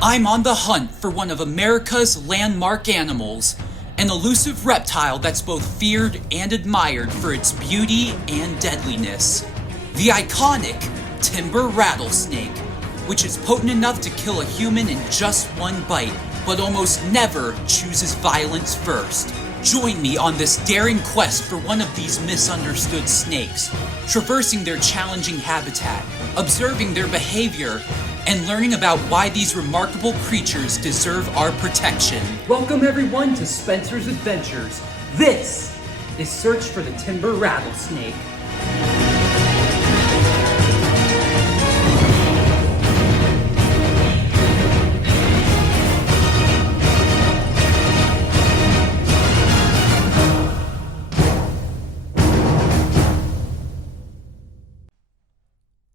I'm on the hunt for one of America's landmark animals, an elusive reptile that's both feared and admired for its beauty and deadliness. The iconic timber rattlesnake, which is potent enough to kill a human in just one bite, but almost never chooses violence first. Join me on this daring quest for one of these misunderstood snakes, traversing their challenging habitat, observing their behavior, and learning about why these remarkable creatures deserve our protection. Welcome everyone to Spencer's Adventures. This is Search for the Timber Rattlesnake.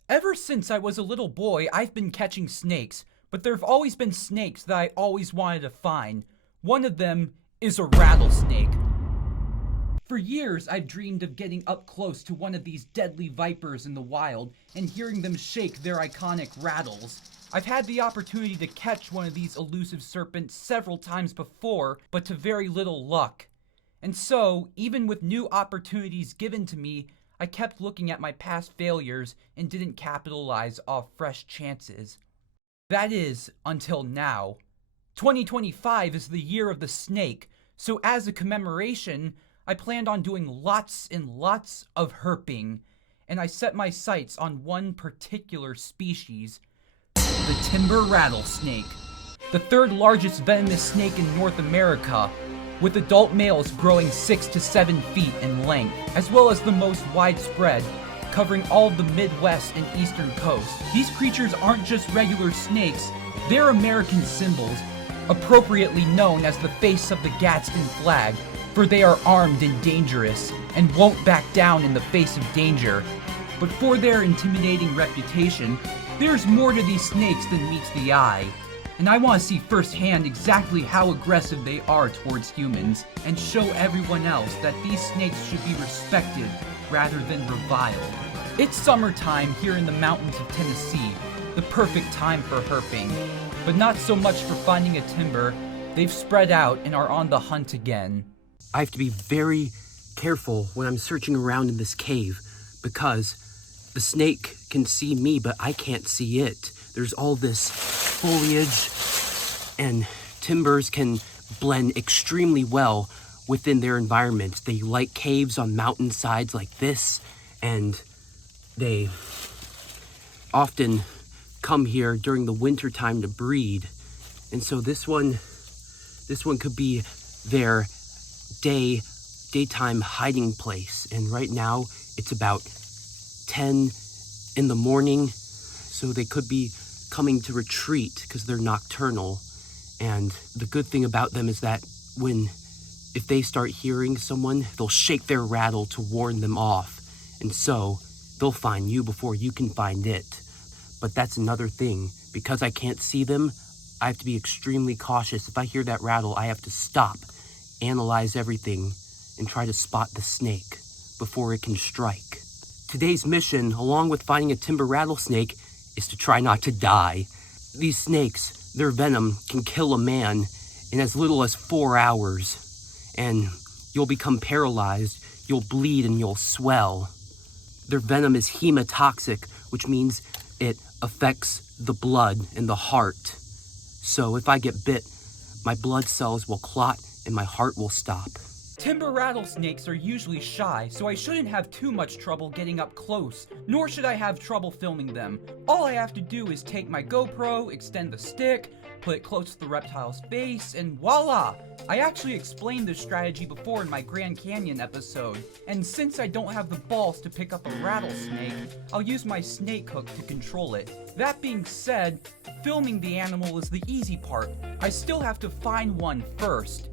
Ever since I was a little boy, I've been catching snakes, but there have always been snakes that I always wanted to find. One of them is a rattlesnake. For years, I've dreamed of getting up close to one of these deadly vipers in the wild and hearing them shake their iconic rattles. I've had the opportunity to catch one of these elusive serpents several times before, but to very little luck. And so, even with new opportunities given to me, I kept looking at my past failures and didn't capitalize off fresh chances. That is, until now. 2025 is the year of the snake, so as a commemoration, I planned on doing lots and lots of herping, and I set my sights on one particular species, the timber rattlesnake, the third largest venomous snake in North America, with adult males growing 6 to 7 feet in length, as well as the most widespread, covering all of the Midwest and Eastern coast. These creatures aren't just regular snakes, they're American symbols, appropriately known as the face of the Gadsden flag, for they are armed and dangerous, and won't back down in the face of danger. But for their intimidating reputation, there's more to these snakes than meets the eye. And I want to see firsthand exactly how aggressive they are towards humans, and show everyone else that these snakes should be respected rather than reviled. It's summertime here in the mountains of Tennessee, the perfect time for herping, but not so much for finding a timber. They've spread out and are on the hunt again. I have to be very careful when I'm searching around in this cave, because the snake can see me, but I can't see it. There's all this foliage, and timbers can blend extremely well within their environment. They like caves on mountainsides like this, and they often come here during the winter time to breed. And so this one could be their daytime hiding place. And right now it's about 10 in the morning, so they could be coming to retreat because they're nocturnal. And the good thing about them is that if they start hearing someone, they'll shake their rattle to warn them off. And so they'll find you before you can find it. But that's another thing. Because I can't see them, I have to be extremely cautious. If I hear that rattle, I have to stop, analyze everything, and try to spot the snake before it can strike. Today's mission, along with finding a timber rattlesnake, is to try not to die. These snakes, their venom can kill a man in as little as 4 hours, and you'll become paralyzed, you'll bleed, and you'll swell. Their venom is hemotoxic, which means it affects the blood and the heart. So if I get bit, my blood cells will clot and my heart will stop. Timber rattlesnakes are usually shy, so I shouldn't have too much trouble getting up close, nor should I have trouble filming them. All I have to do is take my GoPro, extend the stick, put it close to the reptile's face, and voila! I actually explained this strategy before in my Grand Canyon episode, and since I don't have the balls to pick up a rattlesnake, I'll use my snake hook to control it. That being said, filming the animal is the easy part. I still have to find one first.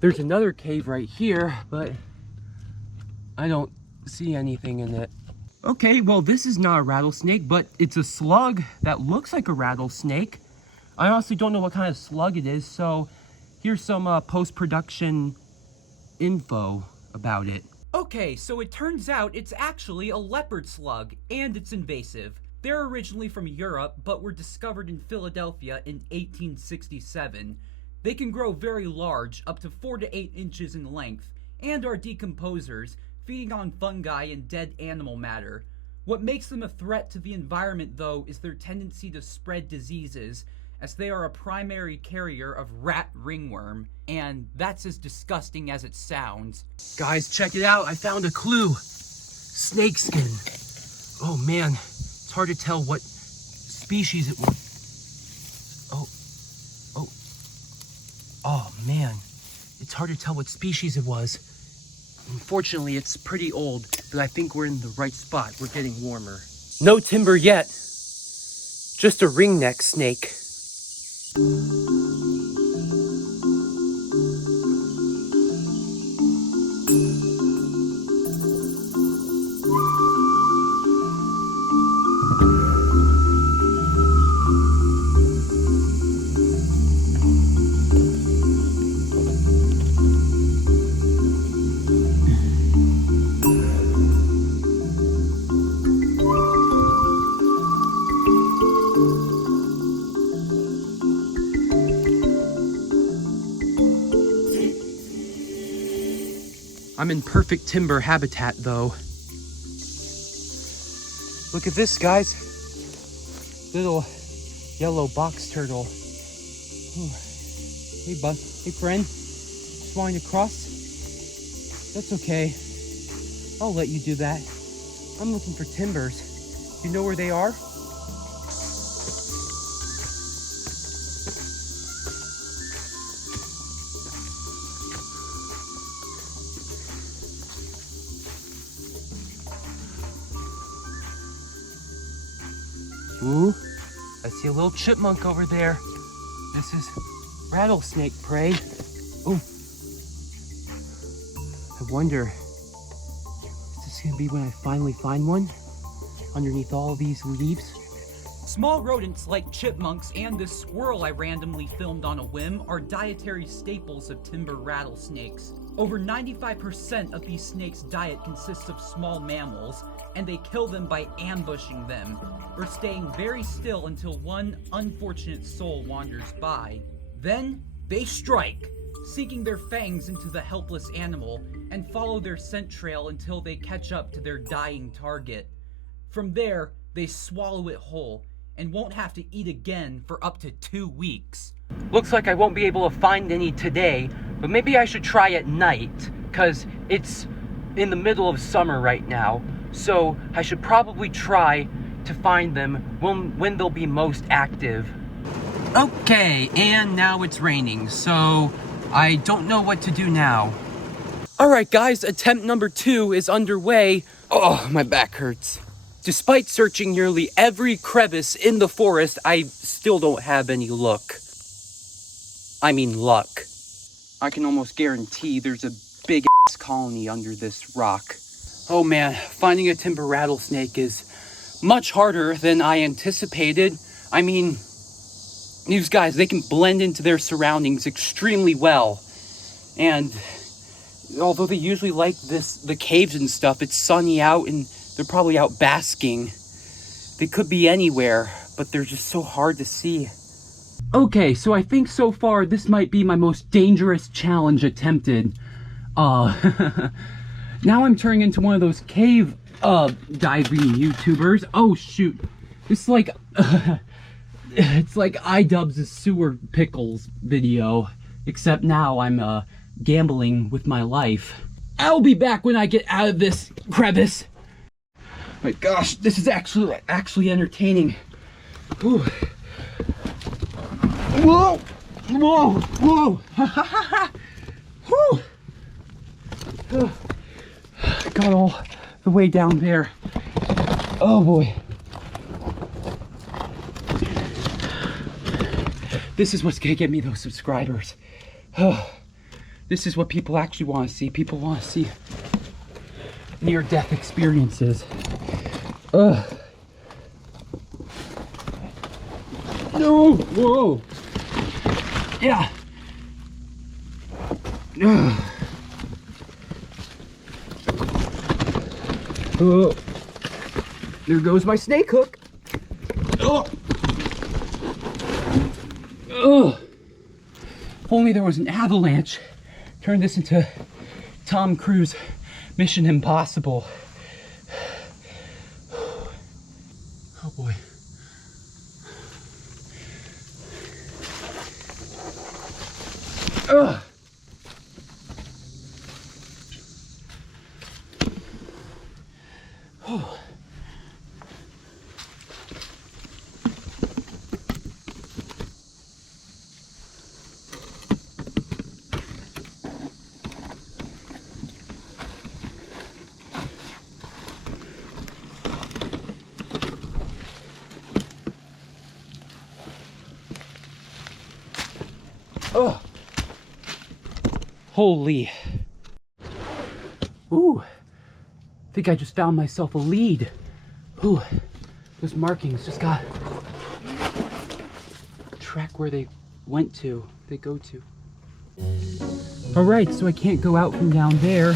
There's another cave right here, but I don't see anything in it. Okay, well, this is not a rattlesnake, but it's a slug that looks like a rattlesnake. I honestly don't know what kind of slug it is, so here's some post-production info about it. Okay, so it turns out it's actually a leopard slug, and it's invasive. They're originally from Europe, but were discovered in Philadelphia in 1867. They can grow very large, up to 4 to 8 inches in length, and are decomposers, feeding on fungi and dead animal matter. What makes them a threat to the environment, though, is their tendency to spread diseases, as they are a primary carrier of rat ringworm, and that's as disgusting as it sounds. Guys, check it out. I found a clue. Snakeskin. Oh man, it's hard to tell what species it was. Oh man, it's hard to tell what species it was. Unfortunately, it's pretty old, but I think we're in the right spot. We're getting warmer. No timber yet. Just a ringneck snake. I'm in perfect timber habitat, though. Look at this, guys. Little yellow box turtle. Ooh. Hey, bud. Hey, friend. Just wanting to cross? That's okay. I'll let you do that. I'm looking for timbers. You know where they are? Ooh, I see a little chipmunk over there. This is rattlesnake prey. Ooh. I wonder, is this gonna be when I finally find one? Underneath all these leaves? Small rodents like chipmunks and this squirrel I randomly filmed on a whim are dietary staples of timber rattlesnakes. Over 95% of these snakes' diet consists of small mammals, and they kill them by ambushing them, or staying very still until one unfortunate soul wanders by. Then, they strike, sinking their fangs into the helpless animal, and follow their scent trail until they catch up to their dying target. From there, they swallow it whole, and won't have to eat again for up to 2 weeks. Looks like I won't be able to find any today, but maybe I should try at night, because it's in the middle of summer right now, so I should probably try to find them when they'll be most active. Okay, and now it's raining, so I don't know what to do now. Alright guys, attempt number 2 is underway. Oh, my back hurts. Despite searching nearly every crevice in the forest, I still don't have any luck. I mean luck. I can almost guarantee there's a big ass colony under this rock. Oh man, finding a timber rattlesnake is much harder than I anticipated. I mean, these guys, they can blend into their surroundings extremely well. And although they usually like the caves and stuff, it's sunny out and they're probably out basking. They could be anywhere, but they're just so hard to see. Okay, so I think so far this might be my most dangerous challenge attempted. Now I'm turning into one of those cave diving YouTubers. Oh shoot, it's like it's like iDubbbz' sewer pickles video, except now I'm gambling with my life. I'll be back when I get out of this crevice. My gosh, this is actually entertaining. Whew. Whoa! Whoa! Whoa! Whew! Got all the way down there. Oh boy. This is what's gonna get me those subscribers. This is what people actually want to see. People want to see near-death experiences. Ugh. No! Whoa! Yeah! Ugh. Oh. There goes my snake hook. Oh. Oh. If only there was an avalanche. Turn this into Tom Cruise Mission Impossible. Oh boy. Ugh. Oh. Oh. Holy. Ooh. I think I just found myself a lead. Ooh. Those markings just got track where they went to. They go to. Alright, so I can't go out from down there.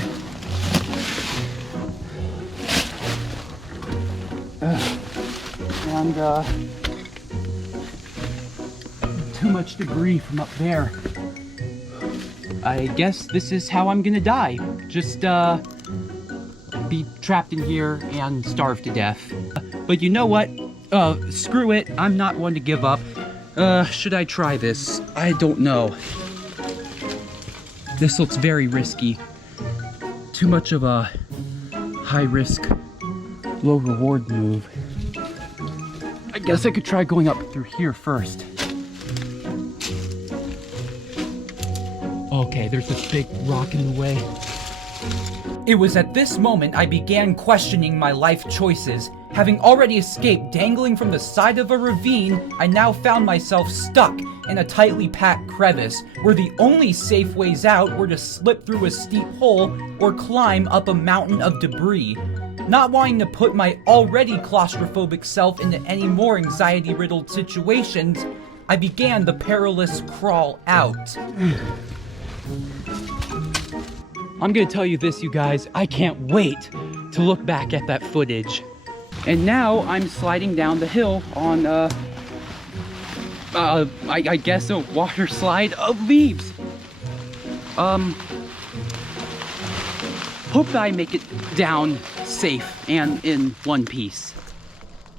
Too much debris from up there. I guess this is how I'm gonna die. Just, be trapped in here and starve to death. But you know what? Screw it. I'm not one to give up. Should I try this? I don't know. This looks very risky. Too much of a high-risk, low-reward move. I guess I could try going up through here first. Okay, there's this big rock in the way. It was at this moment I began questioning my life choices. Having already escaped dangling from the side of a ravine, I now found myself stuck in a tightly packed crevice, where the only safe ways out were to slip through a steep hole or climb up a mountain of debris. Not wanting to put my already claustrophobic self into any more anxiety-riddled situations, I began the perilous crawl out. I'm gonna tell you this, you guys, I can't wait to look back at that footage. And now I'm sliding down the hill on, I guess a water slide of leaves. Hope that I make it down safe and in one piece.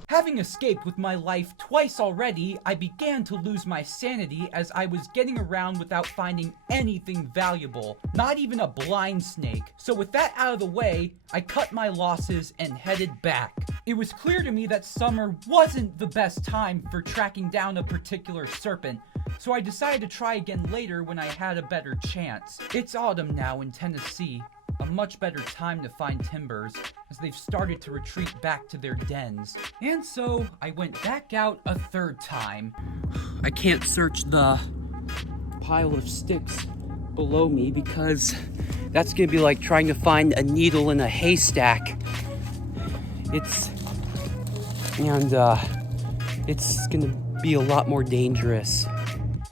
Having escaped with my life twice already, I began to lose my sanity as I was getting around without finding anything valuable, not even a blind snake. So with that out of the way, I cut my losses and headed back. It was clear to me that summer wasn't the best time for tracking down a particular serpent, so I decided to try again later when I had a better chance. It's autumn now in Tennessee. A much better time to find timbers, as they've started to retreat back to their dens. And so, I went back out a third time. I can't search the pile of sticks below me because that's gonna be like trying to find a needle in a haystack. It's gonna be a lot more dangerous.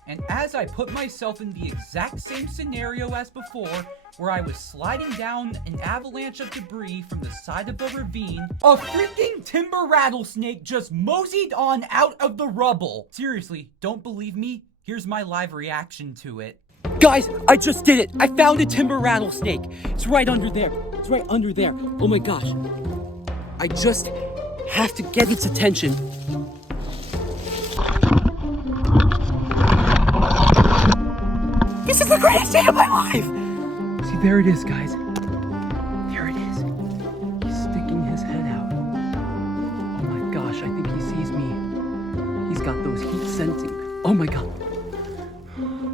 And as I put myself in the exact same scenario as before, where I was sliding down an avalanche of debris from the side of a ravine, a freaking timber rattlesnake just moseyed on out of the rubble. Seriously, don't believe me? Here's my live reaction to it. Guys, I just did it! I found a timber rattlesnake! It's right under there. It's right under there. Oh my gosh. I just have to get its attention. This is the greatest day of my life! See, there it is, guys. There it is. He's sticking his head out. Oh my gosh, I think he sees me. He's got those heat sensing. Oh my god.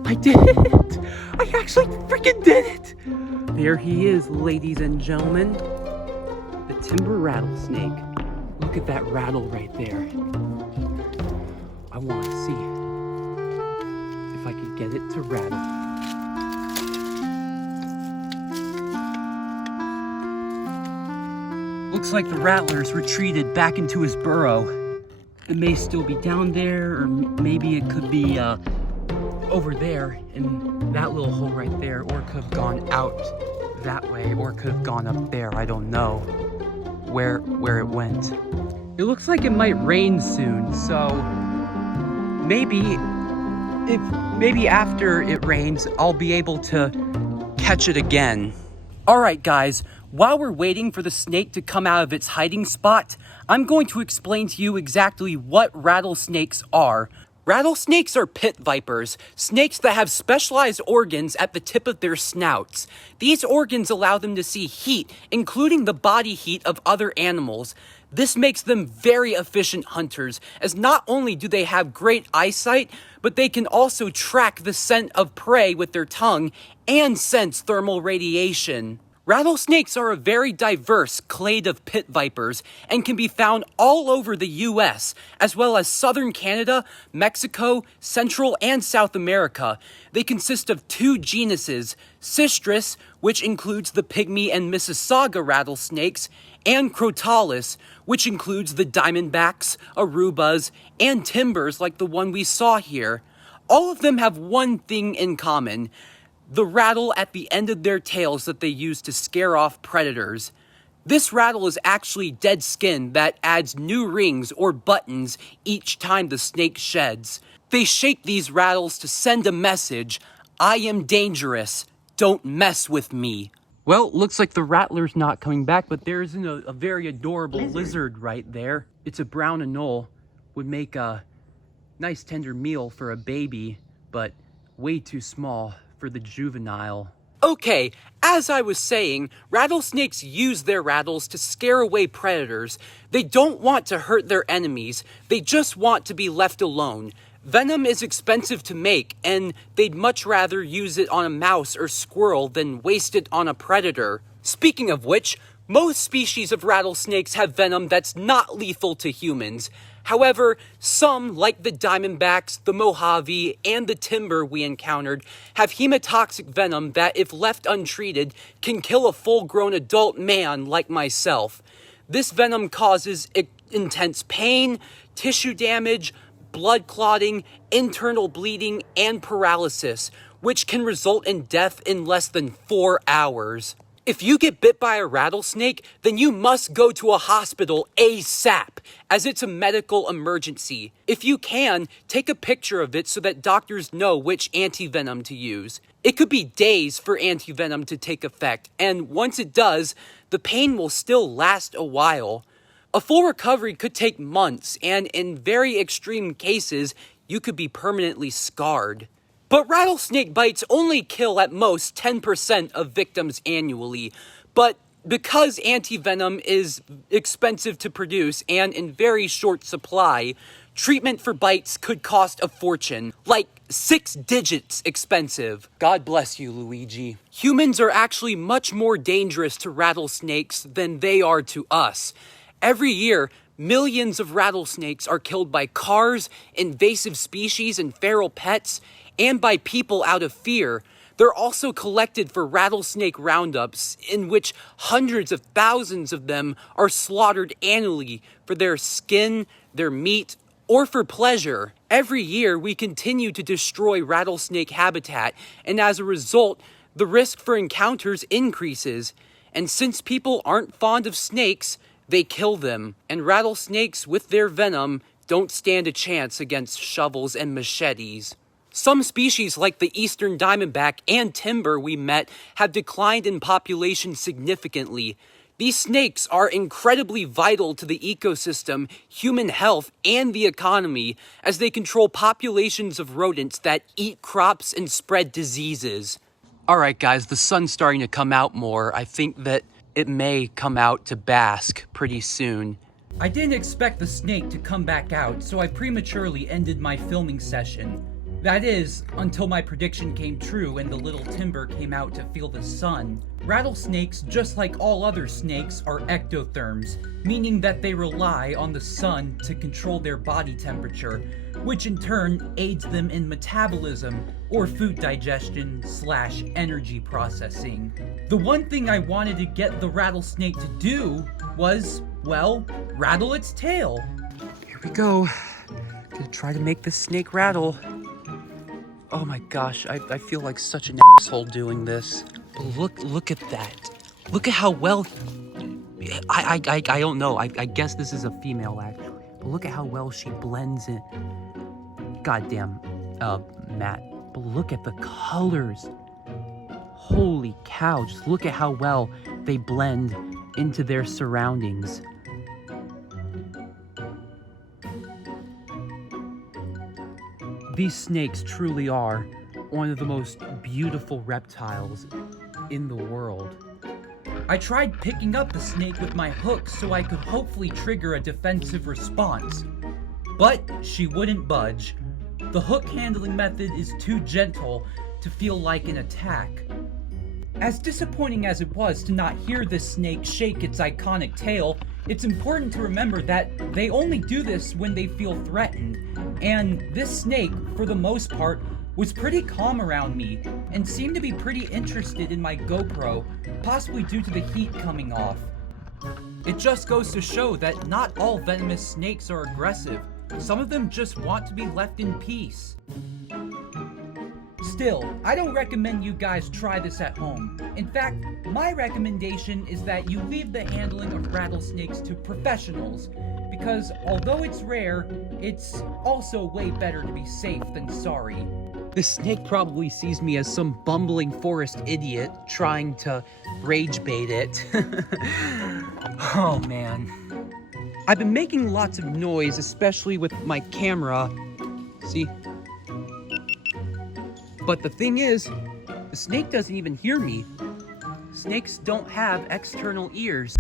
I did it! I actually freaking did it! There he is, ladies and gentlemen. The timber rattlesnake. Look at that rattle right there. I want to see if I could get it to rattle. looks like the Rattler's retreated back into his burrow. It may still be down there, or maybe it could be over there in that little hole right there, or it could have gone out that way, or it could have gone up there. I don't know where it went. It looks like it might rain soon, so maybe after it rains, I'll be able to catch it again. All right, guys, while we're waiting for the snake to come out of its hiding spot, I'm going to explain to you exactly what rattlesnakes are. Rattlesnakes are pit vipers, snakes that have specialized organs at the tip of their snouts. These organs allow them to see heat, including the body heat of other animals. This makes them very efficient hunters, as not only do they have great eyesight, but they can also track the scent of prey with their tongue and sense thermal radiation. Rattlesnakes are a very diverse clade of pit vipers and can be found all over the US, as well as southern Canada, Mexico, Central and South America. They consist of two genuses, Cistrus, which includes the Pygmy and Mississauga rattlesnakes, and Crotalus, which includes the Diamondbacks, Arubas, and Timbers like the one we saw here. All of them have one thing in common: the rattle at the end of their tails that they use to scare off predators. This rattle is actually dead skin that adds new rings or buttons each time the snake sheds. They shape these rattles to send a message: I am dangerous, don't mess with me. Well, looks like the Rattler's not coming back, but there's a very adorable lizard right there. It's a brown anole. Would make a nice tender meal for a baby, but way too small for the juvenile. Okay, as I was saying, rattlesnakes use their rattles to scare away predators. They don't want to hurt their enemies, they just want to be left alone. Venom is expensive to make, and they'd much rather use it on a mouse or squirrel than waste it on a predator. Speaking of which, most species of rattlesnakes have venom that's not lethal to humans. However, some, like the Diamondbacks, the Mojave, and the Timber we encountered, have hemotoxic venom that, if left untreated, can kill a full-grown adult man like myself. This venom causes intense pain, tissue damage, blood clotting, internal bleeding, and paralysis, which can result in death in less than 4 hours. If you get bit by a rattlesnake, then you must go to a hospital ASAP, as it's a medical emergency. If you can, take a picture of it so that doctors know which antivenom to use. It could be days for antivenom to take effect, and once it does, the pain will still last a while. A full recovery could take months, and in very extreme cases, you could be permanently scarred. But rattlesnake bites only kill at most 10% of victims annually. But because antivenom is expensive to produce and in very short supply, treatment for bites could cost a fortune, like 6 digits expensive. God bless you, Luigi. Humans are actually much more dangerous to rattlesnakes than they are to us. Every year, millions of rattlesnakes are killed by cars, invasive species, and feral pets, and by people out of fear. They're also collected for rattlesnake roundups, in which hundreds of thousands of them are slaughtered annually for their skin, their meat, or for pleasure. Every year, we continue to destroy rattlesnake habitat, and as a result, the risk for encounters increases. And since people aren't fond of snakes, they kill them, and rattlesnakes with their venom don't stand a chance against shovels and machetes. Some species like the eastern diamondback and timber we met have declined in population significantly. These snakes are incredibly vital to the ecosystem, human health, and the economy, as they control populations of rodents that eat crops and spread diseases. Alright guys, the sun's starting to come out more. I think that it may come out to bask pretty soon. I didn't expect the snake to come back out, so I prematurely ended my filming session. That is, until my prediction came true and the little Timber came out to feel the sun. Rattlesnakes, just like all other snakes, are ectotherms, meaning that they rely on the sun to control their body temperature, which in turn aids them in metabolism, or food digestion / energy processing. The one thing I wanted to get the rattlesnake to do was, well, rattle its tail. Here we go. Gonna try to make this snake rattle. Oh my gosh, I feel like such an asshole doing this. But look at that. Look at how well, I don't know. I guess this is a female actually. But look at how well she blends in. Goddamn, Matt. But look at the colors. Holy cow, just look at how well they blend into their surroundings. These snakes truly are one of the most beautiful reptiles in the world. I tried picking up the snake with my hook so I could hopefully trigger a defensive response, but she wouldn't budge. The hook handling method is too gentle to feel like an attack. As disappointing as it was to not hear this snake shake its iconic tail, it's important to remember that they only do this when they feel threatened, and this snake, for the most part, was pretty calm around me and seemed to be pretty interested in my GoPro, possibly due to the heat coming off. It just goes to show that not all venomous snakes are aggressive. Some of them just want to be left in peace. Still, I don't recommend you guys try this at home. In fact, my recommendation is that you leave the handling of rattlesnakes to professionals, because although it's rare, it's also way better to be safe than sorry. The snake probably sees me as some bumbling forest idiot trying to rage bait it. Oh man. I've been making lots of noise, especially with my camera. See? But the thing is, the snake doesn't even hear me. Snakes don't have external ears.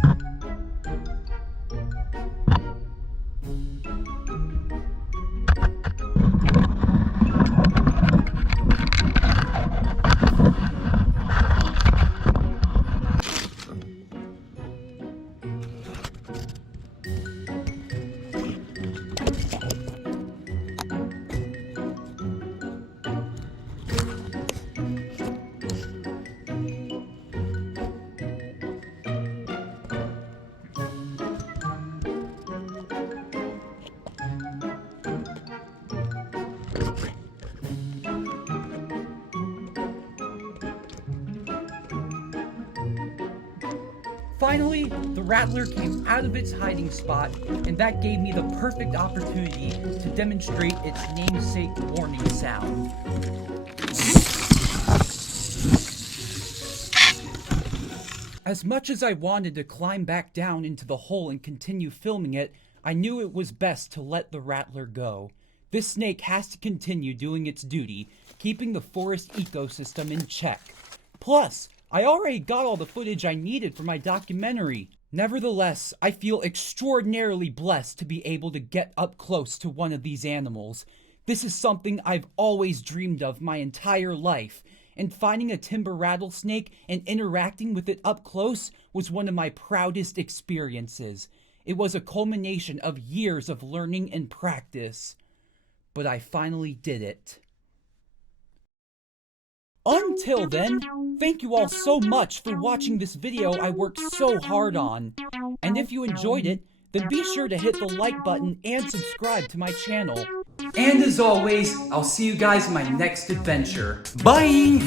Finally, the Rattler came out of its hiding spot, and that gave me the perfect opportunity to demonstrate its namesake warning sound. As much as I wanted to climb back down into the hole and continue filming it, I knew it was best to let the Rattler go. This snake has to continue doing its duty, keeping the forest ecosystem in check. Plus, I already got all the footage I needed for my documentary. Nevertheless, I feel extraordinarily blessed to be able to get up close to one of these animals. This is something I've always dreamed of my entire life, and finding a timber rattlesnake and interacting with it up close was one of my proudest experiences. It was a culmination of years of learning and practice. But I finally did it. Until then, thank you all so much for watching this video I worked so hard on. And if you enjoyed it, then be sure to hit the like button and subscribe to my channel. And as always, I'll see you guys in my next adventure. Bye!